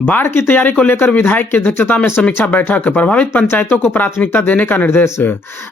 बाढ़ की तैयारी को लेकर विधायक की अध्यक्षता में समीक्षा बैठक। प्रभावित पंचायतों को प्राथमिकता देने का निर्देश।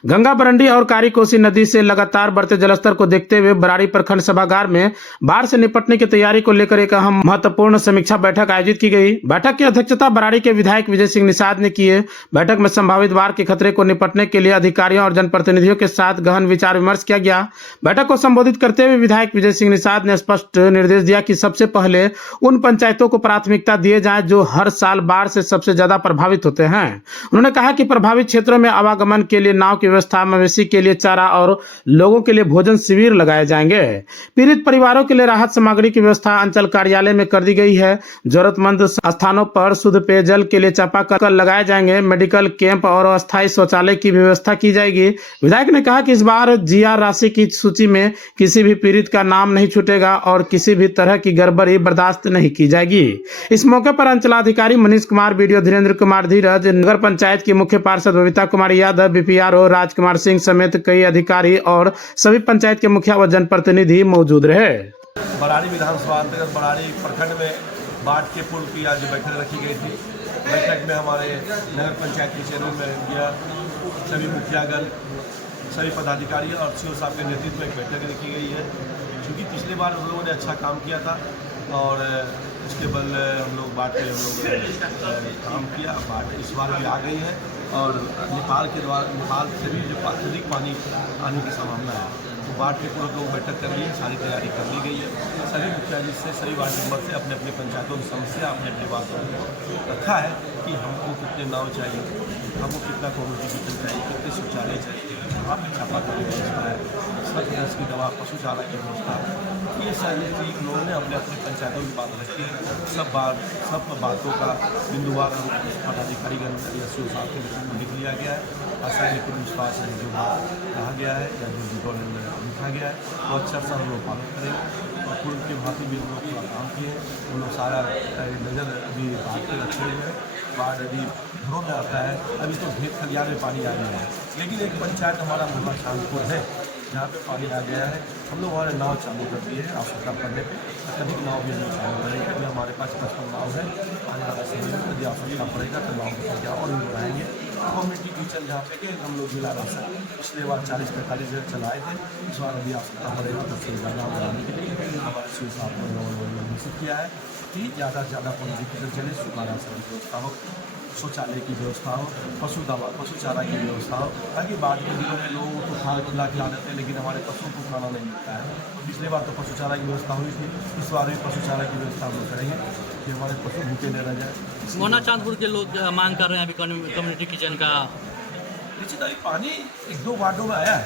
गंगा बरंडी और कारी कोसी नदी से लगातार बढ़ते जलस्तर को देखते हुए बराड़ी प्रखंड सभागार में बाढ़ से निपटने की तैयारी को लेकर एक अहम महत्वपूर्ण समीक्षा बैठक आयोजित की गई। बैठक की अध्यक्षता बराड़ी के विधायक विजय सिंह निषाद ने की। बैठक में संभावित बाढ़ के खतरे को निपटने के लिए अधिकारियों और जनप्रतिनिधियों के साथ गहन विचार विमर्श किया गया। बैठक को संबोधित करते हुए विधायक विजय सिंह निषाद ने स्पष्ट निर्देश दिया कि सबसे पहले उन पंचायतों को प्राथमिकता दिए जाए जो हर साल बाढ़ से सबसे ज्यादा प्रभावित होते हैं। उन्होंने कहा कि प्रभावित क्षेत्रों में आवागमन के लिए नाव की व्यवस्था, मवेशी के लिए चारा और लोगों के लिए भोजन शिविर लगाए जाएंगे। पीड़ित परिवारों के लिए राहत सामग्री की व्यवस्था अंचल कार्यालय में कर दी गई है। जरूरतमंद स्थानों पर शुद्ध पेयजल के लिए चापाकल लगाए जाएंगे। मेडिकल कैंप और अस्थायी शौचालय की व्यवस्था की जाएगी। विधायक ने कहा कि इस बार जीआर राशि की सूची में किसी भी पीड़ित का नाम नहीं छूटेगा और किसी भी तरह की गड़बड़ी बर्दाश्त नहीं की जाएगी। इस मौके पर अंचलाधिकारी मनीष कुमार, बीडीओ धीरेन्द्र कुमार धीरज, नगर पंचायत की मुख्य पार्षद बबीता कुमारी यादव, बीपीआरओ राजकुमार सिंह समेत कई अधिकारी और सभी पंचायत के मुखिया व जनप्रतिनिधि मौजूद रहे। बराड़ी विधानसभा अंतर्गत बराड़ी प्रखंड में बाढ़ के पूर्व की आज बैठक रखी गई थी। बैठक में हमारे नगर पंचायत के चेयरमैन, सभी मुखियागण, सभी पदाधिकारी और सीओ साहब के नेतृत्व में एक बैठक रखी गई है। क्योंकि पिछले बार हम लोगों ने अच्छा काम किया था और उसके बल हम लोग बाढ़ पे काम किया। बाढ़ इस बार भी आ गई है और नेपाल से भी जो अत्यधिक पानी आने की संभावना है, तो बाढ़ के पूर्व लोग बैठक कर लिए, सारी तैयारी कर ली गई है। सभी मुखिया जी से, सभी वार्ड मेंबर से अपने अपने पंचायतों की समस्या, अपने अपने बातों को रखा है कि हमको कितने नाव चाहिए, हमको कितना कम्युनिटी किचन चाहिए, कितने शौचालय चाहिए, वहाँ पर चापाकल की व्यवस्था है, गैस की दवा, पशु चारा की व्यवस्था है। ये सारी चीज लोगों ने अपने अपने पंचायतों की बात रखी है। सब बातों का बिंदुवार पदाधिकारीगण या सीओ साहब के लिख लिया गया है। ऐसा लिखित विश्वास है जो बात कहा गया है या जो रिकॉर्ड लिखा गया है वो अच्छा सा हम लोग पालन करेंगे। और पूर्व के भांति भी हम लोग थोड़ा काम किए हैं। हम लोग सारा नज़र अभी बात पर रखे हुए हैं। बाढ़ अभी घरों में आता है, अभी तो खेत खलियान में पानी आ गया है, लेकिन एक पंचायत हमारा मुर्गा शांतपुर है जहाँ पे पानी आ गया है। हम लोग हमारे नाव चालू कर दिए हैं, आवश्यकता पड़ने पर अधिक नाव भी हम लोग चालू करेंगे। अभी हमारे पास 55 नाव है। आने वाला समय में यदि आवश्यकता पड़ेगा तो नाव की संख्या और भी बढ़ाएंगे। कम्युनिटी किचन जहाँ पे कि हम लोग जिला राशन पिछले बार 40-45 हजार चलाए थे, इस बार अभी आवश्यकता पड़ेगा तो फिर नाव बढ़ाने के लिए हमारे सीओ साहब ने निश्चित किया है कि ज़्यादा से ज़्यादा कम्युनिटी किचन चले, सूखा राशन की व्यवस्था हो, शौचालय की व्यवस्था हो, पशु चारा की व्यवस्था हो, ताकि बाढ़ के दिनों में लोगों को खाना खिला देते हैं लेकिन हमारे पशुओं को खाना नहीं मिलता है। पिछले बार तो पशु चारा की व्यवस्था हुई थी, इस बार भी पशु चारा की व्यवस्था हम लोग करेंगे कि हमारे पशु भूखे न रह जाए। मोना चांदपुर के लोग मांग कर रहे हैं अभी कम्युनिटी किचन का। निश्चित अभी पानी 1-2 वार्डों में आया है,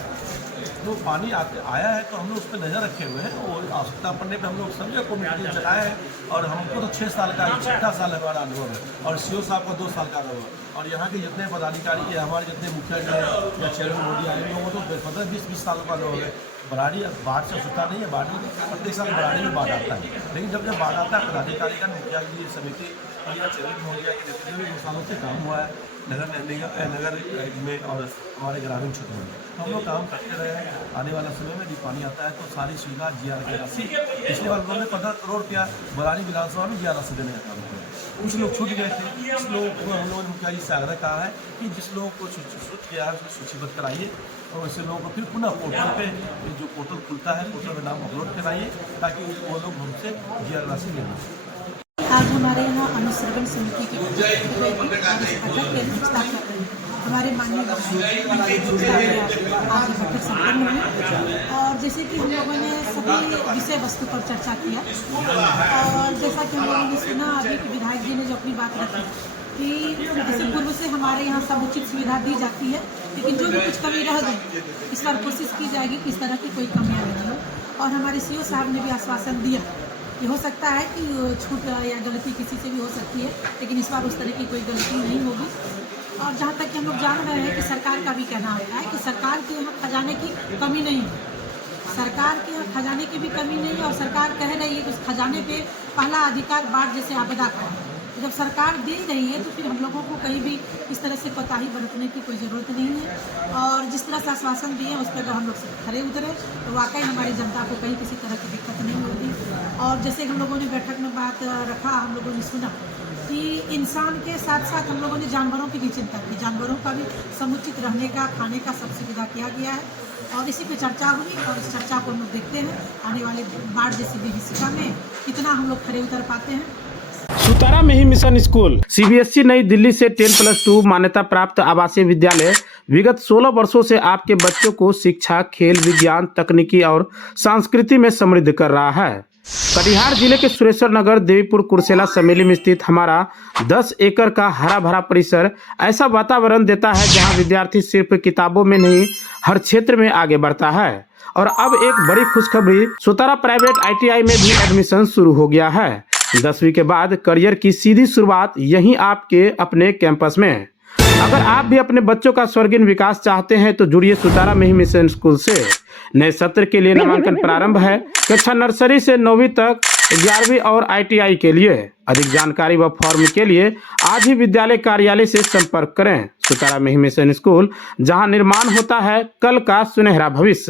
तो पानी आया है तो हम लोग उस पर नज़र रखे हुए हैं और आवश्यकता पड़ने पर हम लोग सभी कम्युनिटी चलाए हैं। और हमको तो 6 साल का 6 साल हमारा अनुभव है और सीओ साहब का 2 साल का अनुभव है। और यहाँ के जितने पदाधिकारी है, हमारे जितने मुखिया जो है या चेयरमैन मोदी आए हैं, वो तो 15-20 साल का अनुभव है। बराड़ी बाढ़ से छूटा नहीं है, बाढ़ प्रत्येक साल बराड़ी में बाढ़ आता है, लेकिन जब बाढ़ आता है पदाधिकारीगण, मुखिया की समिति या चेयरमैन मोदी के नेतृत्व में 2 सालों से काम हुआ है नगर में और हमारे ग्रामीण क्षेत्रों में। हम लोग काम करते रहे हैं। आने वाला समय में यदि पानी आता है तो सारी सुविधा जीआर की राशि, पिछले बार उन्होंने 15 करोड़ रुपया बराड़ी विधानसभा में जीआर राशि देने का काम किया। कुछ लोग छूट गए थे, इस लोगों को हम लोगों ने मुखिया जी से आग्रह कहा है कि जिस लोगों को छूट गया है उसको सूचीबद्ध कराइए और वैसे लोगों को फिर पुनः पोर्टल पे, जो पोर्टल खुलता है, पोर्टल में नाम अपलोड कराइए ताकि वो लोग हमसे जीआर राशि ले लें। आज हमारे यहाँ अनुश्रवण समिति की अध्यक्षता हमारे माननीय आज बैठक संपन्न हुई और जैसे कि हम लोगों ने सभी विषय वस्तु पर चर्चा किया और जैसा कि हम लोगों ने सुना अभी विधायक जी ने जो अपनी बात रखी कि जैसे पूर्व से हमारे यहाँ सब उचित सुविधा दी जाती है, लेकिन जो भी कुछ कमी रह गई इस बार कोशिश की जाएगी कि इस तरह की कोई कमियाँ नहीं हो। और हमारे सीओ साहब ने भी आश्वासन दिया कि हो सकता है कि छूट या गलती किसी से भी हो सकती है, लेकिन इस बार उस तरह की कोई गलती नहीं होगी। और जहाँ तक कि हम लोग जान रहे हैं कि सरकार का भी कहना होता है कि सरकार के यहाँ खजाने की कमी नहीं है, सरकार के यहाँ खजाने की भी कमी नहीं है और सरकार कह रही है कि उस खजाने पे पहला अधिकार बाढ़ जैसे आपदा का है। तो जब सरकार दे रही है तो फिर हम लोगों को कहीं भी इस तरह से कोताही बरतने की कोई ज़रूरत नहीं है। और जिस तरह से आश्वासन दिए उस पर अगर हम लोग खड़े उतरे तो वाकई हमारी जनता को कहीं किसी तरह की दिक्कत नहीं होगी। और जैसे हम लोगों ने बैठक में बात रखा, हम लोगों ने सुना कि इंसान के साथ साथ हम लोगों ने जानवरों की भी चिंता की, जानवरों का भी समुचित रहने का, खाने का सब सुविधा किया गया है और इसी पे चर्चा हुई और इस चर्चा को हम लोग देखते हैं आने वाले बाढ़ जैसी विभीषिका में कितना हम लोग खरे उतर पाते हैं। सुतारा में ही मिशन स्कूल सीबीएसई नई दिल्ली से 10+2 मान्यता प्राप्त आवासीय विद्यालय विगत 16 वर्षों से आपके बच्चों को शिक्षा, खेल, विज्ञान, तकनीकी और संस्कृति में समृद्ध कर रहा है। कटिहार जिले के सुरेश्वर नगर देवीपुर कुर्सेला समेली में स्थित हमारा 10 एकड़ का हरा भरा परिसर ऐसा वातावरण देता है जहां विद्यार्थी सिर्फ किताबों में नहीं हर क्षेत्र में आगे बढ़ता है। और अब एक बड़ी खुशखबरी, सुतारा प्राइवेट ITI में भी एडमिशन शुरू हो गया है। 10वीं के बाद करियर की सीधी शुरुआत यहीं आपके अपने कैंपस में। अगर आप भी अपने बच्चों का सर्वांगीण विकास चाहते हैं तो जुड़िए सुतारा में ही मिशन स्कूल से। नए सत्र के लिए नामांकन प्रारंभ है। कक्षा नर्सरी से 9वीं तक, 11वीं और ITI के लिए। अधिक जानकारी व फॉर्म के लिए आज ही विद्यालय कार्यालय से संपर्क करें। सुतारा में ही मिशन स्कूल, जहां निर्माण होता है कल का सुनहरा भविष्य।